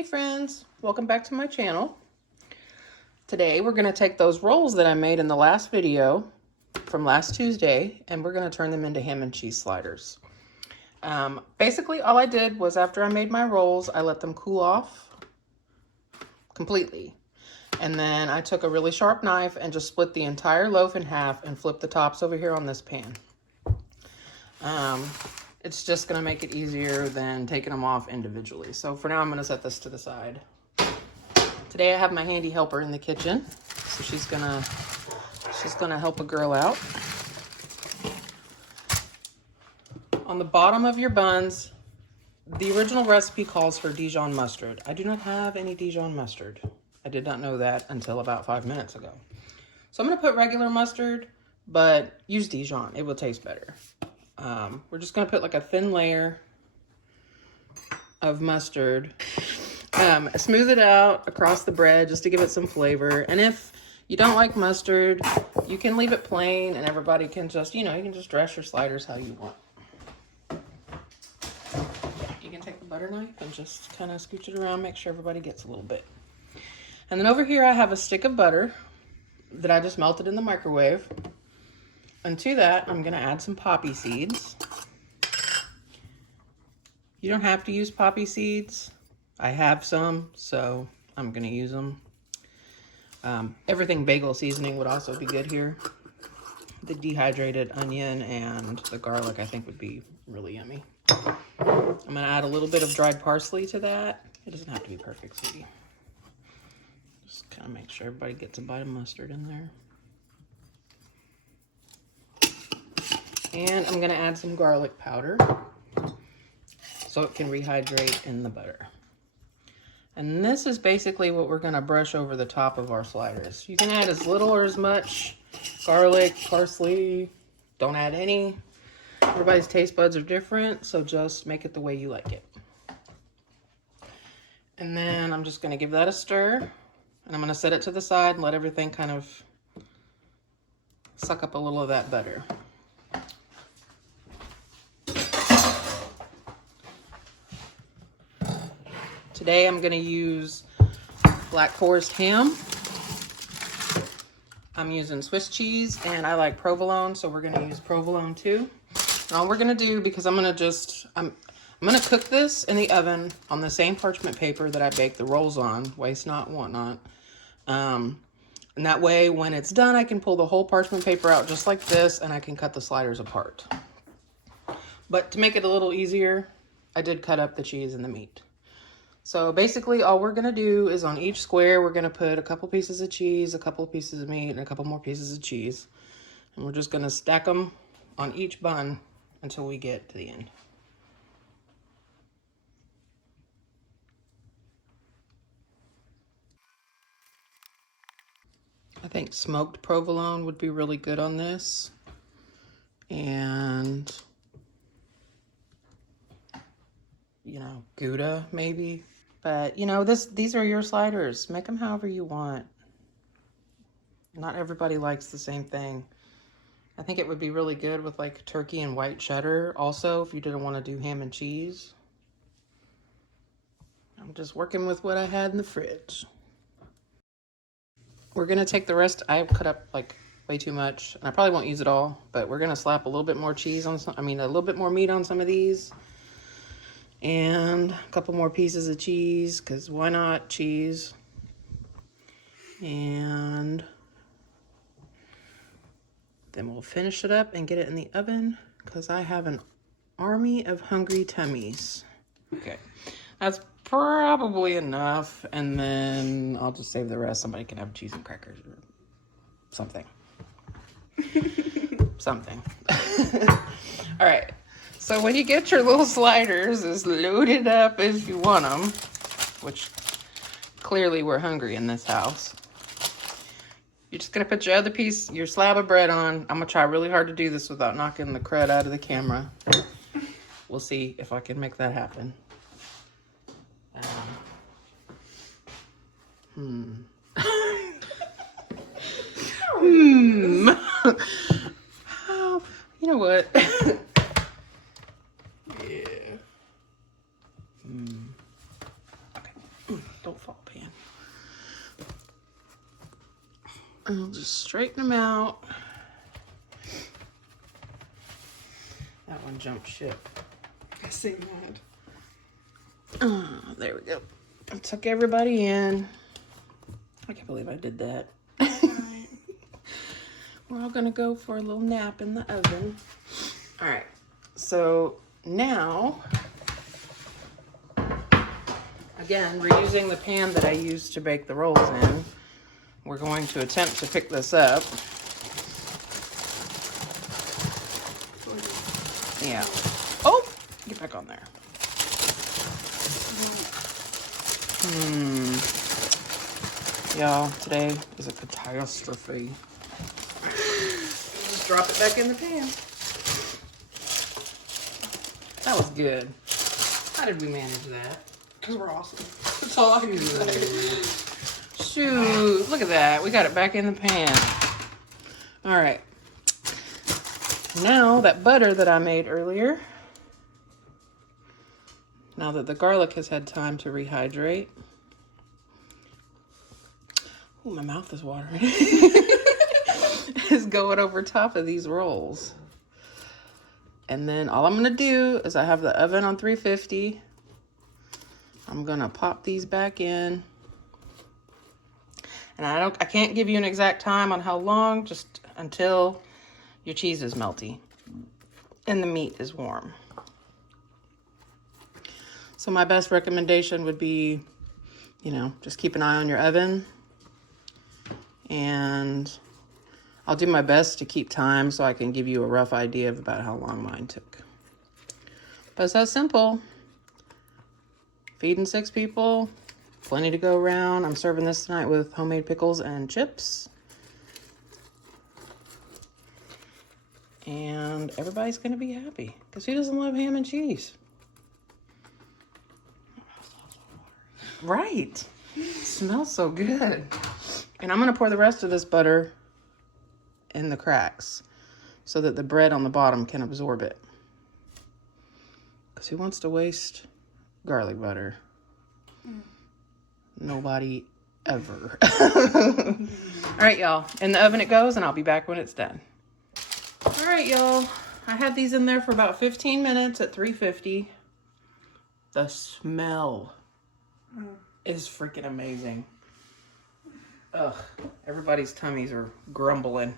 Hey friends, welcome back to my channel. Today we're going to take those rolls that I made in the last video from last Tuesday and we're going to turn them into ham and cheese sliders. Basically all I did was after I made my rolls, I let them cool off completely. And then I took a really sharp knife and just split the entire loaf in half and flipped the tops over here on this pan. It's just going to make it easier than taking them off individually. So for now, I'm going to set this to the side. Today I have my handy helper in the kitchen. So she's going to help a girl out. On the bottom of your buns, the original recipe calls for Dijon mustard. I do not have any Dijon mustard. I did not know that until about 5 minutes ago. So I'm going to put regular mustard, but use Dijon. It will taste better. We're just going to put like a thin layer of mustard. Smooth it out across the bread just to give it some flavor. And if you don't like mustard, you can leave it plain and everybody can just, you can just dress your sliders how you want. You can take the butter knife and just kind of scooch it around, make sure everybody gets a little bit. And then over here I have a stick of butter that I just melted in the microwave. And to that, I'm going to add some poppy seeds. You don't have to use poppy seeds. I have some, so I'm going to use them. Everything bagel seasoning would also be good here. The dehydrated onion and the garlic, I think, would be really yummy. I'm going to add a little bit of dried parsley to that. It doesn't have to be perfect, sweetie. Just kind of make sure everybody gets a bite of mustard in there. And I'm going to add some garlic powder so it can rehydrate in the butter. And this is basically what we're going to brush over the top of our sliders. You can add as little or as much garlic, parsley. Don't add any. Everybody's taste buds are different, so just make it the way you like it. And then I'm just going to give that a stir. And I'm going to set it to the side and let everything kind of suck up a little of that butter. Today I'm going to use Black Forest ham. I'm using Swiss cheese and I like provolone, so we're going to use provolone too. And all we're going to do, because I'm going to cook this in the oven on the same parchment paper that I baked the rolls on, waste not, want not. And that way when it's done, I can pull the whole parchment paper out just like this and I can cut the sliders apart. But to make it a little easier, I did cut up the cheese and the meat. So basically all we're going to do is on each square, we're going to put a couple pieces of cheese, a couple of pieces of meat, and a couple more pieces of cheese. And we're just going to stack them on each bun until we get to the end. I think smoked provolone would be really good on this. And, Gouda maybe. But, these are your sliders. Make them however you want. Not everybody likes the same thing. I think it would be really good with like turkey and white cheddar also if you didn't want to do ham and cheese. I'm just working with what I had in the fridge. We're going to take the rest. I cut up like way too much and I probably won't use it all, but we're going to slap a little bit more cheese on a little bit more meat on some of these. And a couple more pieces of cheese, because why not cheese? And then we'll finish it up and get it in the oven, because I have an army of hungry tummies. Okay, that's probably enough. And then I'll just save the rest. Somebody can have cheese and crackers or something. Something. All right. So when you get your little sliders as loaded up as you want them, which clearly we're hungry in this house, you're just going to put your slab of bread on. I'm going to try really hard to do this without knocking the crud out of the camera. We'll see if I can make that happen. Oh, you know what? Okay. I'll just straighten them out. That one jumped ship. I see that. There we go. I tuck everybody in. I can't believe I did that. Right. We're all gonna go for a little nap in the oven. All right, so now, again, reusing the pan that I used to bake the rolls in, we're going to attempt to pick this up. Yeah. Oh, get back on there. Y'all, today is a catastrophe. Just drop it back in the pan. That was good. How did we manage that? Because we're awesome. That's all I can say. Shoot, look at that. We got it back in the pan. All right. Now that butter that I made earlier, now that the garlic has had time to rehydrate. Oh, my mouth is watering. Is going over top of these rolls. And then all I'm gonna do is I have the oven on 350. I'm gonna pop these back in. And I can't give you an exact time on how long, just until your cheese is melty and the meat is warm. So my best recommendation would be, you know, just keep an eye on your oven. And I'll do my best to keep time so I can give you a rough idea of about how long mine took. But it's that simple. Feeding 6 people, plenty to go around. I'm serving this tonight with homemade pickles and chips. And everybody's gonna be happy, because who doesn't love ham and cheese? Right. It smells so good. And I'm gonna pour the rest of this butter in the cracks so that the bread on the bottom can absorb it. Because who wants to waste garlic butter? Nobody ever. All right, y'all. In the oven it goes, and I'll be back when it's done. All right, y'all. I had these in there for about 15 minutes at 350. The smell is freaking amazing. Ugh, everybody's tummies are grumbling.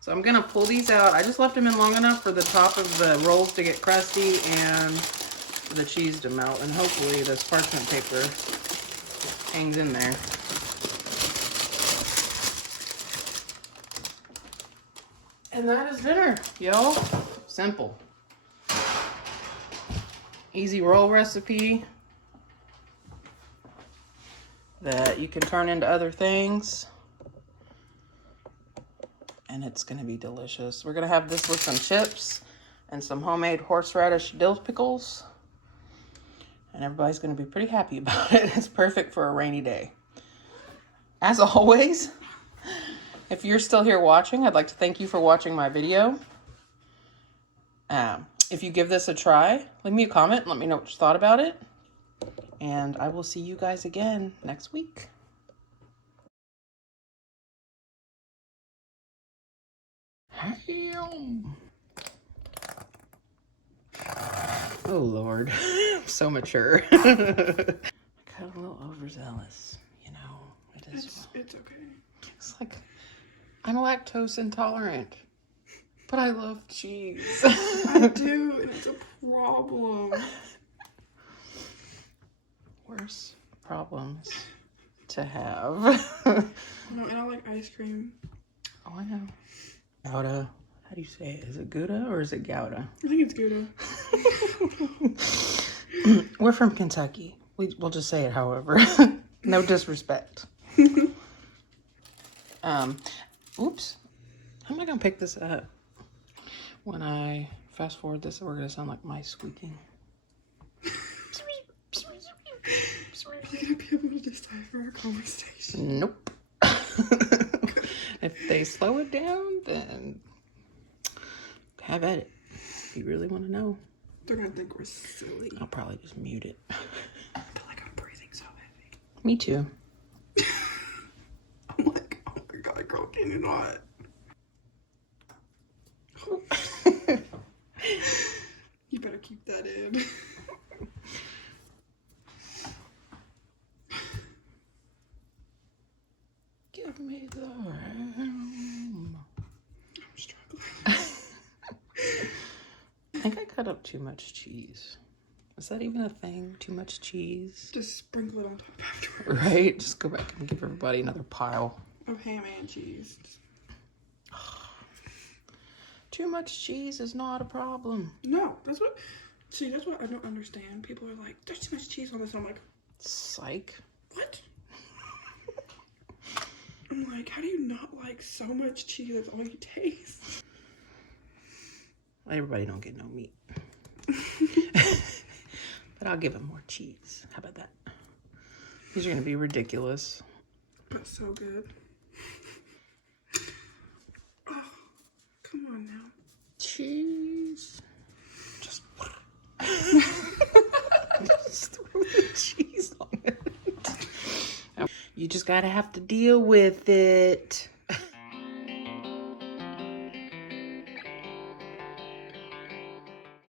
So I'm gonna pull these out. I just left them in long enough for the top of the rolls to get crusty and the cheese to melt. And hopefully this parchment paper hangs in there. And that is dinner, y'all. Simple. Easy roll recipe that you can turn into other things. And it's gonna be delicious. We're gonna have this with some chips and some homemade horseradish dill pickles. And everybody's gonna be pretty happy about it. It's perfect for a rainy day. As always, if you're still here watching, I'd like to thank you for watching my video. If you give this a try, leave me a comment and let me know what you thought about it. And I will see you guys again next week. Oh, Lord. I'm so mature. I got a little overzealous, you know. It's okay. It's like, I'm lactose intolerant, but I love cheese. I do, and it's a problem. Worse problems to have. No, and I like ice cream. Oh, I know. Gouda. How do you say it? Is it Gouda or is it Gouda? I think it's Gouda. We're from Kentucky. We'll just say it however. No disrespect. Oops. How am I going to pick this up? When I fast forward this, we're going to sound like mice squeaking. Are you going to be able to decipher our conversation? Nope. If they slow it down, then have at it. If you really want to know. They're going to think we're silly. I'll probably just mute it. I feel like I'm breathing so heavy. Me too. I'm like, oh my girl, can you not? You better keep that in. Give me the room. I'm struggling. I think I cut up too much cheese. Is that even a thing? Too much cheese? Just sprinkle it on top afterwards. Right? Just go back and give everybody another pile. Of ham and cheese. Too much cheese is not a problem. No, that's what. See, that's what I don't understand. People are like, "There's too much cheese on this." I'm like, Psych. what? I'm like, how do you not like so much cheese? That's all you taste. Everybody don't get no meat. But I'll give them more cheese. How about that? These are going to be ridiculous. But so good. Oh, come on now. Cheese. Just, just throw the cheese on it. You just gotta have to deal with it.